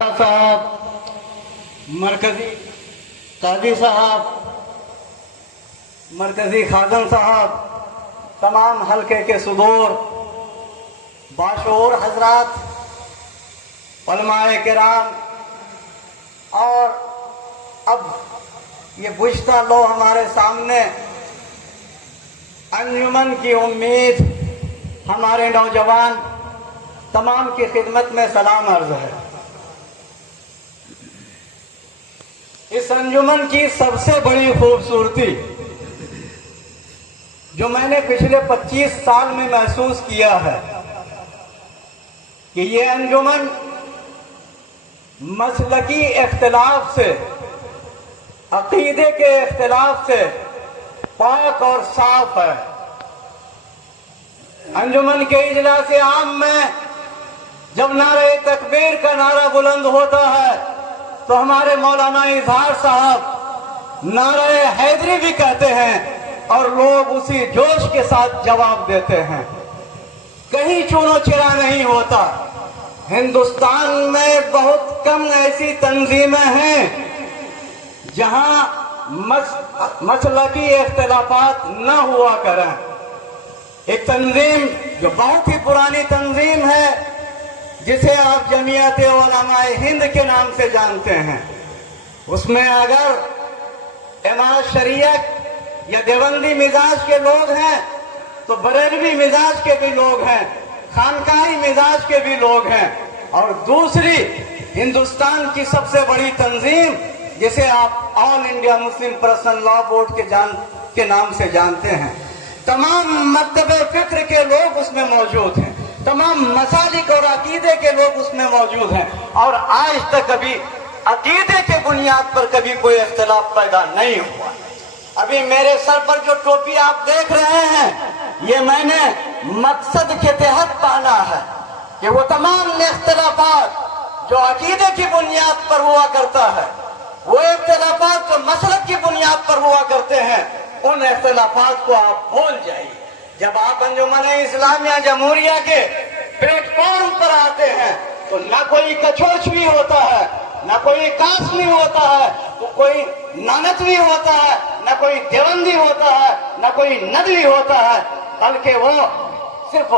साहब, मरकजी काजी साहब, मरकजी खाजन साहब, तमाम हल्के के सुदूर बाशऊर हजरात, उलमाए किराम, और अब ये बुझता लो हमारे सामने अंजुमन की उम्मीद, हमारे नौजवान तमाम की खिदमत में सलाम अर्ज है। इस अंजुमन की सबसे बड़ी खूबसूरती जो मैंने पिछले 25 साल में महसूस किया है कि ये अंजुमन मसलकी इख्तिलाफ से, अकीदे के इख्तिलाफ से पाक और साफ है। अंजुमन के इजलास आम में जब नारे तकबीर का नारा बुलंद होता है तो हमारे मौलाना इजहार साहब नारे हैदरी भी कहते हैं और लोग उसी जोश के साथ जवाब देते हैं। कहीं चूनो चिरा नहीं होता। हिंदुस्तान में बहुत कम ऐसी तंजीमें हैं जहां मसलकी इख्तिलाफात न हुआ करें। एक तंजीम जो बहुत ही पुरानी तंजीम है जिसे आप जमीयत उलमाए हिंद के नाम से जानते हैं, उसमें अगर इमाम शरीयत या देवबंदी मिजाज के लोग हैं तो बरेलवी मिजाज के भी लोग हैं, खानकाही मिजाज के भी लोग हैं, और दूसरी हिंदुस्तान की सबसे बड़ी तंजीम जिसे आप all India Muslim personal law board के नाम से जानते हैं, तमाम मकतबे फिक्र के लोग उसमें मौजूद हैं, तमाम मसालिक और अकीदे के लोग उसमें मौजूद हैं, और आज तक कभी अकीदे के बुनियाद पर कभी कोई इख्तिलाफ पैदा नहीं हुआ। अभी मेरे सर पर जो टोपी आप देख रहे हैं ये मैंने मकसद के तहत पहना है कि वो तमाम इख्तिलाफात जो अकीदे की बुनियाद पर हुआ करता है, वो इख्तिलाफात जो मसलक की बुनियाद पर हुआ करते हैं, उन इख्तिलाफात को आप भूल जाइए। जब आप अंजुमन इस्लामिया जमहूरिया के प्लेटफॉर्म पर आते हैं तो न कोई कछोछवी होता है, न कोई कासमी होता है, तो कोई नानतवी होता है, न कोई देवबंदी होता है, न कोई नदवी होता है, बल्कि वो सिर्फ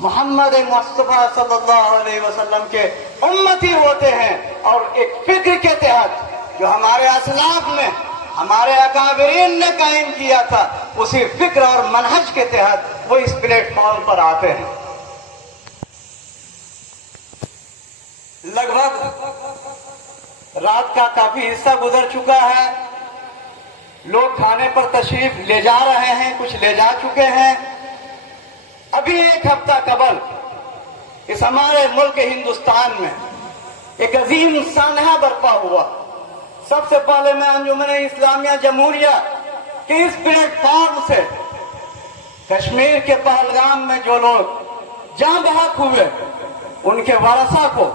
मोहम्मद मुस्तफा सल्लल्लाहु अलैहि वसल्लम के उम्मती होते हैं। और एक फिक्र के तहत जो हमारे असलाफ में हमारे अकाबरीन ने कायम किया था, उसी फिक्र और मनहज के तहत वो इस प्लेटफॉर्म पर आते हैं। लगभग रात का काफी हिस्सा गुजर चुका है, लोग खाने पर तशरीफ ले जा रहे हैं, कुछ ले जा चुके हैं। अभी एक हफ्ता कबल इस हमारे मुल्क हिंदुस्तान में एक अजीम सानहा बर्पा हुआ। सबसे पहले मैं अंजुमन इस्लामिया जमहूरिया के इस प्लेटफॉर्म से कश्मीर के पहलगाम में जो लोग जान बहक हुए उनके वारसा को,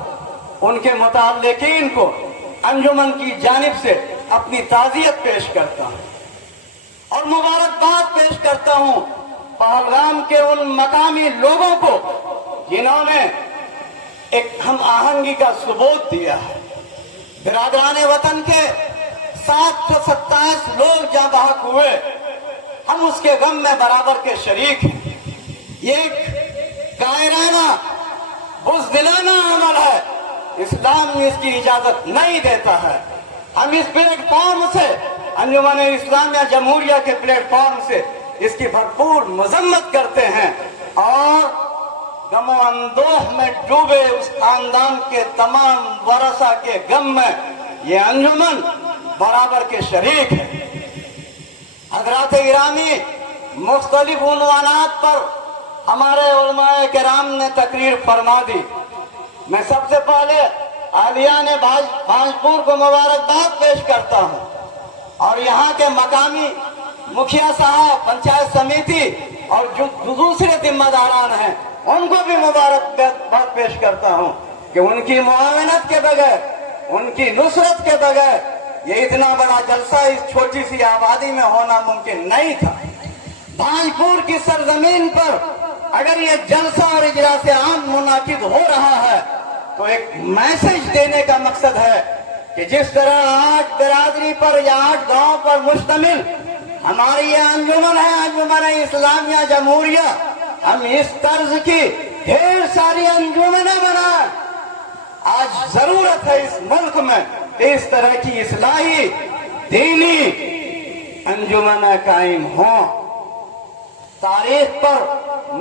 उनके मुताल्लिकीन को अंजुमन की जानिब से अपनी ताज़ियत पेश करता हूं और मुबारकबाद पेश करता हूं पहलगाम के उन मकामी लोगों को जिन्होंने एक हम आहंगी का सबूत दिया है। बिरादरान वतन के 727 लोग जहां बहक हुए, हम उसके गम में बराबर के शरीक हैं। ये एक कायराना बुज़दिलाना अमल है, इस्लाम इसकी इजाजत नहीं देता है। हम इस प्लेटफॉर्म से, अंजुमन इस्लामिया जमहूरिया के प्लेटफॉर्म से इसकी भरपूर मजम्मत करते हैं और गम अंदोह में डूबे उस खानदान के तमाम वरसा के गम में ये अंजुमन बराबर के शरीक है। हजरात इरामी मुख्तलिफ उन्वानात पर हमारे उलमाए किराम ने तकरीर फरमा दी। मैं सबसे पहले आलियान भाजपुर को मुबारकबाद पेश करता हूँ और यहाँ के मकामी मुखिया साहब, पंचायत समिति और जो दूसरे जिम्मेदारान हैं उनको भी मुबारकबाद पेश करता हूं कि उनकी मुआवनत के बगैर, उनकी नुसरत के बगैर ये इतना बड़ा जलसा इस छोटी सी आबादी में होना मुमकिन नहीं था। भाजपुर की सरजमीन पर अगर ये जलसा और इजलास आम मुनाकिद हो रहा है تو ایک मैसेज देने का मकसद है कि जिस तरह 8 बिरादरी पर या 8 गांव पर मुश्तमिल हमारी ये अंजुमन है, अंजुमन इस्लामिया जमहूरिया, हम इस तर्ज की ढेर सारी अंजुमनें बनाएं। आज जरूरत है इस मुल्क में इस तरह की इस्लाही दीनी अंजुमनें कायम हों। तारीख पर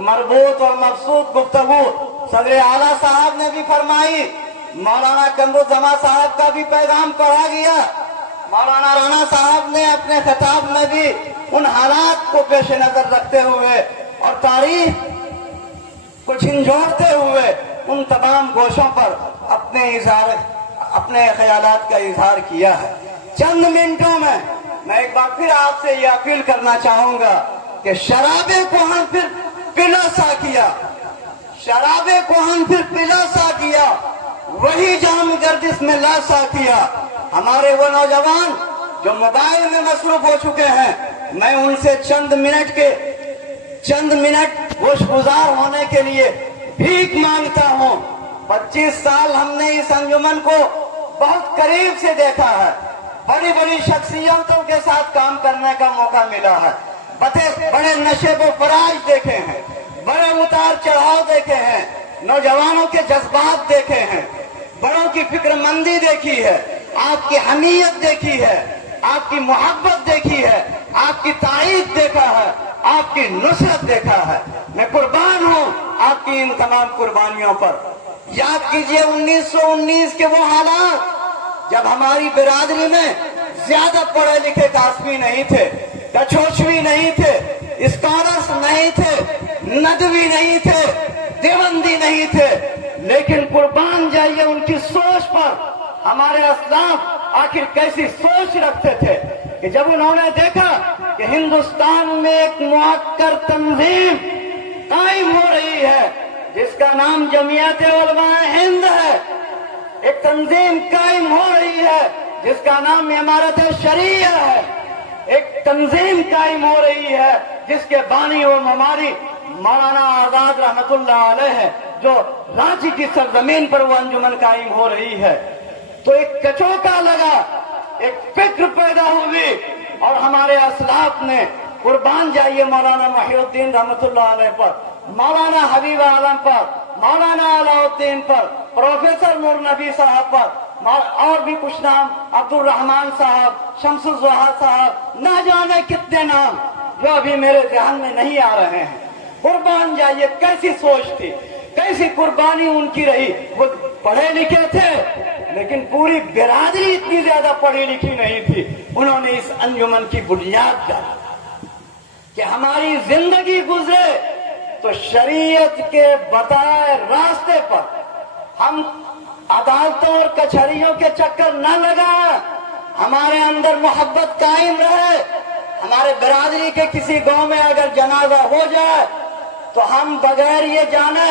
मरबूत और मबसूत गुफ्तगू सदर आला साहब ने भी फरमाई, मौलाना कमरुज़्ज़मा साहब का भी पैगाम पढ़ा गया। मौलाना राणा साहब ने अपने खिताब में भी उन हालात को पेश नजर रखते हुए और तारीख को झिंझोड़ते हुए उन तमाम गोशों पर अपने ख्यालात का इजहार किया है। चंद मिनटों में मैं एक बार फिर आपसे ये अपील करना चाहूंगा कि शराबे को हम फिर पिलासा किया, शराबे को हम फिर पिलासा किया, वही जाम गर्दिश में लासा किया। हमारे वो नौजवान जो मोबाइल में मसरूफ हो चुके हैं, मैं उनसे चंद मिनट होशगुजार होने के लिए भीख मांगता हूँ। 25 साल हमने इस अंजुमन को बहुत करीब से देखा है, बड़ी बड़ी शख्सियतों के साथ काम करने का मौका मिला है, बड़े नशे को फराज देखे हैं, बड़े उतार चढ़ाव देखे हैं, नौजवानों के जज्बात देखे हैं, बड़ों की फिक्रमंदी देखी है, आपकी हमीयत देखी है, आपकी मोहब्बत देखी है, आपकी तारीफ देखा है, आपकी नुसरत देखा है। मैं कुर्बान हूँ आपकी इन तमाम कुर्बानियों पर। याद कीजिए 1919 के वो हालात जब हमारी बिरादरी में ज्यादा पढ़े लिखे कासबी नहीं थे, कछोछवी नहीं थे, स्कॉलर्स नहीं थे, नदवी नहीं थे, देवबंदी नहीं थे, लेकिन कुर्बान जाइए उनकी सोच पर। हमारे असलाफ आखिर कैसी सोच रखते थे कि जब उन्होंने देखा कि हिंदुस्तान में एक मुअक्कर तंजीम कायम हो रही है जिसका नाम जमीयत-ए-उलमा-ए हिंद है, एक तंजीम कायम हो रही है जिसका नाम इमारत-ए-शरिया है, एक तंजीम कायम हो रही है जिसके बानी व ममारी मौलाना आजाद रहमतुल्लाह अलैह है, जो रांची की सरजमीन पर वो अंजुमन कायम हो रही है। तो एक कचौका लगा, एक फिक्र पैदा हुई और हमारे असलाफ ने कुर्बान जाइए मौलाना मुहिउद्दीन रहमतुल्लाह अलैह पर, मौलाना हबीब आलम पर, मौलाना अलाउद्दीन पर, प्रोफेसर नूर नबी साहब पर और भी कुछ नाम, अब्दुल रहमान साहब, शमसुज़्ज़ोहा साहब, ना जाने कितने नाम जो अभी मेरे ध्यान में नहीं आ रहे हैं। कुर्बान जाइए, कैसी सोच थी, कैसी कुर्बानी उनकी रही। वो पढ़े लिखे थे लेकिन पूरी बिरादरी इतनी ज्यादा पढ़ी लिखी नहीं थी। उन्होंने इस अंजुमन की बुनियाद डाली कि हमारी जिंदगी गुजरे तो शरीयत के बताए रास्ते पर, हम अदालतों और कचहरियों के चक्कर न लगाए, हमारे अंदर मोहब्बत कायम रहे। हमारे बिरादरी के किसी गांव में अगर जनाजा हो जाए तो हम बगैर ये जाने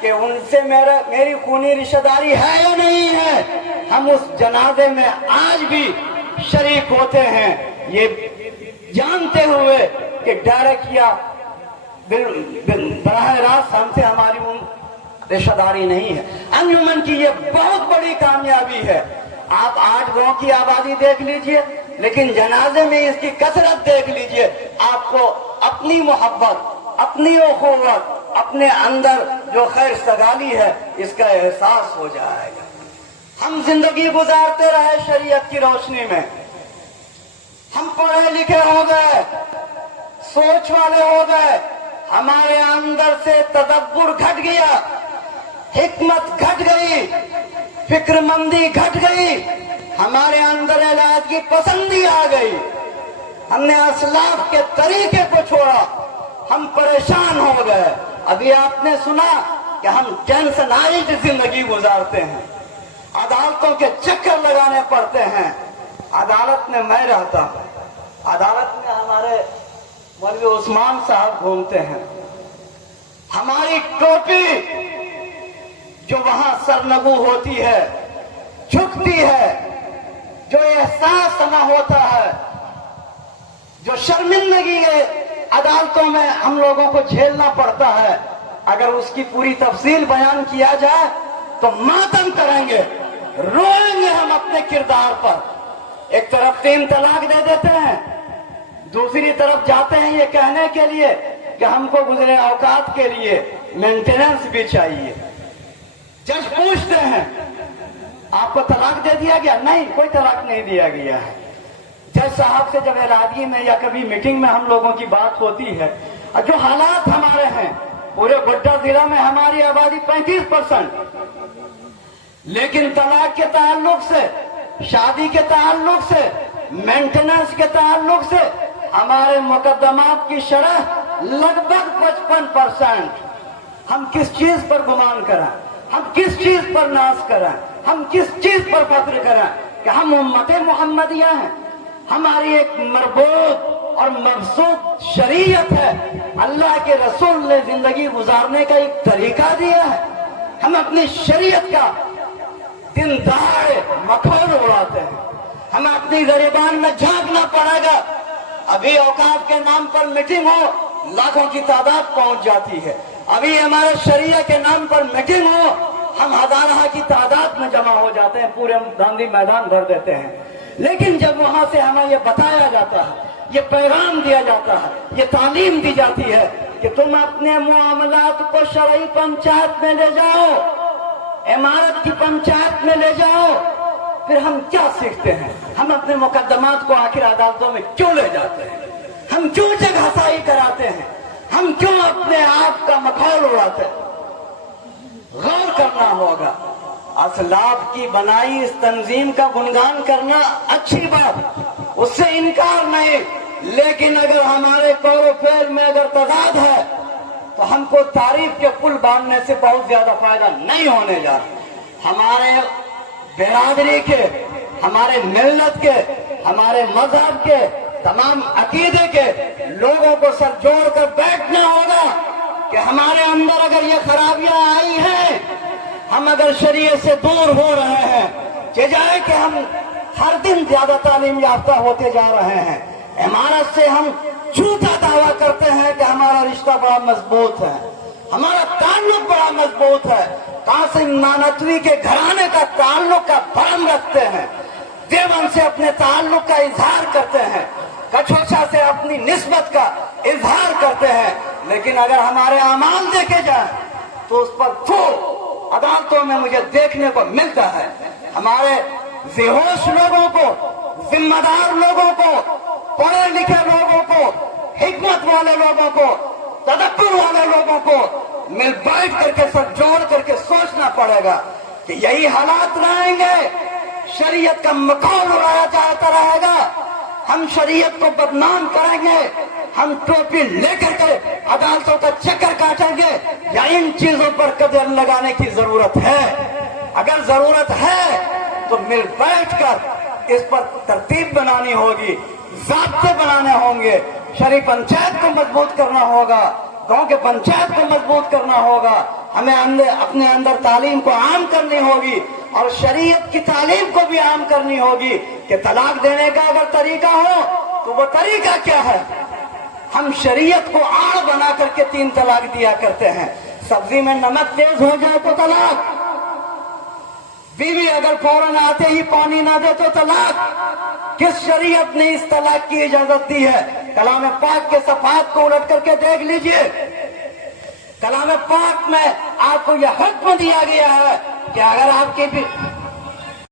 कि उनसे मेरी खूनी रिश्तेदारी है या नहीं है, हम उस जनाजे में आज भी शरीक होते हैं, ये जानते हुए कि डायरेक्ट या बराह रास्त हमसे हमारी उन रिश्तेदारी नहीं है। अंजुमन की ये बहुत बड़ी कामयाबी है। आप 8 गांव की आबादी देख लीजिए, लेकिन जनाजे में इसकी कसरत देख लीजिए, आपको अपनी मोहब्बत, अपनी उखुवत, अपने अंदर जो खैर सगाली है इसका एहसास हो जाएगा। हम जिंदगी गुजारते रहे शरीयत की रोशनी में, हम पढ़े लिखे हो गए, सोच वाले हो गए, हमारे अंदर से तदब्बुर घट गया, हिकमत घट गई, फिक्रमंदी घट गई, हमारे अंदर इलाज की पसंदी आ गई। हमने असलाफ के तरीके को छोड़ा, हम परेशान हो गए। अभी आपने सुना कि हम टेंशनाइज्ड जिंदगी गुजारते हैं, अदालतों के चक्कर लगाने पड़ते हैं। अदालत में मैं रहता हूं, अदालत में हमारे मौलवी उस्मान साहब घूमते हैं। हमारी टोपी जो वहां सरनगू होती है, झुकती है, जो एहसास न होता है, जो शर्मिंदगी है अदालतों में हम लोगों को झेलना पड़ता है, अगर उसकी पूरी तफसील बयान किया जाए تو मातम करेंगे, रोएंगे हम अपने किरदार पर। एक तरफ 3 तलाक दे देते हैं, दूसरी तरफ जाते हैं ये कहने के लिए कि हमको गुजरे औकात के लिए मेंटेनेंस भी चाहिए। जज पूछते हैं आपको तलाक दे दिया गया? नहीं, कोई तलाक नहीं दिया गया है। जज साहब से जब एलादगी में या कभी मीटिंग में हम लोगों की बात होती है, और जो हालात हमारे हैं, पूरे गोड्डा जिला में हमारी आबादी 35%, लेकिन तलाक के ताल्लुक से, शादी के ताल्लुक से, मेंटेनेंस के ताल्लुक से हमारे मुकदमात की शरह लगभग 55%। हम किस चीज पर गुमान करें, हम किस चीज पर नाज करें, हम किस चीज पर फख्र करें कि हम उम्मत मुहम्मदिया हैं। हमारी एक मरबूत और मबसूत शरीयत है, अल्लाह के रसूल ने जिंदगी गुजारने का एक तरीका दिया है। हम अपनी शरीयत का दिन दहाड़े मखौल उड़ाते हैं, हमें अपनी गिरबान में झांकना पड़ेगा। अभी औकाफ के नाम पर मीटिंग हो, लाखों की तादाद पहुंच जाती है। अभी हमारे शरीयत के नाम पर मीटिंग हो, हम हजारों की तादाद में जमा हो जाते हैं, पूरे गांधी मैदान भर देते हैं। लेकिन जब वहां से हमें ये बताया जाता है, ये पैगाम दिया जाता है, ये तालीम दी जाती है कि तुम अपने मुआमलात को शरई पंचायत में ले जाओ, इमारत की पंचायत में ले जाओ, फिर हम क्या सीखते हैं? हम अपने मुकदमात को आखिर अदालतों में क्यों ले जाते हैं? हम क्यों जगहसाई कराते हैं? हम क्यों अपने आप का मखौल उड़ाते हैं? गौर करना होगा। असलाफ की बनाई इस तंजीम का गुणगान करना अच्छी बात, उससे इनकार नहीं, लेकिन अगर हमारे कौर फेर में अगर तजाद है तो हमको तारीफ के पुल बांधने से बहुत ज्यादा फायदा नहीं होने जा रहा। हमारे बिरादरी के, हमारे मिल्लत के, हमारे मजहब के, तमाम अकीदे के लोगों को सर जोड़कर बैठना होगा कि हमारे अंदर अगर ये खराबियां आई हैं, हम अगर शरीयत से दूर हो रहे हैं, जाए कि हम हर दिन ज्यादा तालीम याफ्ता होते जा रहे हैं, इमारत से हम झूठा दावा करते हैं कि हमारा रिश्ता बड़ा मजबूत है, हमारा ताल्लुक बड़ा मजबूत है, कासिम नानतवी के घराने का ताल्लुक का भरम रखते हैं, देवबंद से अपने ताल्लुक का इजहार करते हैं, कछोचा से अपनी निस्बत का इजहार करते हैं, लेकिन अगर हमारे अमाल देखे जाए तो उस पर तो अदालतों में मुझे देखने को मिलता है। हमारे बेहोश लोगों को, जिम्मेदार लोगों को, पढ़े लिखे लोगों को, हिकमत वाले लोगों को, तदब्बुर वाले लोगों को मिल बैठ करके सर जोड़ करके सोचना पड़ेगा कि यही हालात रहेंगे, शरीयत का मखौल उड़ाया जाता रहेगा, हम शरीयत को बदनाम करेंगे, हम टोपी लेकर के अदालतों का चक्कर काटेंगे, या इन चीजों पर कदर लगाने की जरूरत है? अगर जरूरत है तो मिल बैठकर इस पर तरतीब बनानी होगी, ज़ाब्ते बनाने होंगे, शरीफ पंचायत को मजबूत करना होगा, गांव के पंचायत को मजबूत करना होगा, हमें अपने अंदर तालीम को आम करनी होगी और शरीयत की तालीम को भी आम करनी होगी कि तलाक देने का अगर तरीका हो तो वो तरीका क्या है। हम शरीयत को आड़ बना करके 3 तलाक दिया करते हैं। सब्जी में नमक तेज हो जाए तो तलाक, बीवी अगर फौरन आते ही पानी ना दे तो तलाक। किस शरीयत ने इस तलाक की इजाजत दी है? कलाम पाक के सफात को उलट करके देख लीजिए, कलाम पाक में आपको यह हुक्म दिया गया है कि अगर आपकी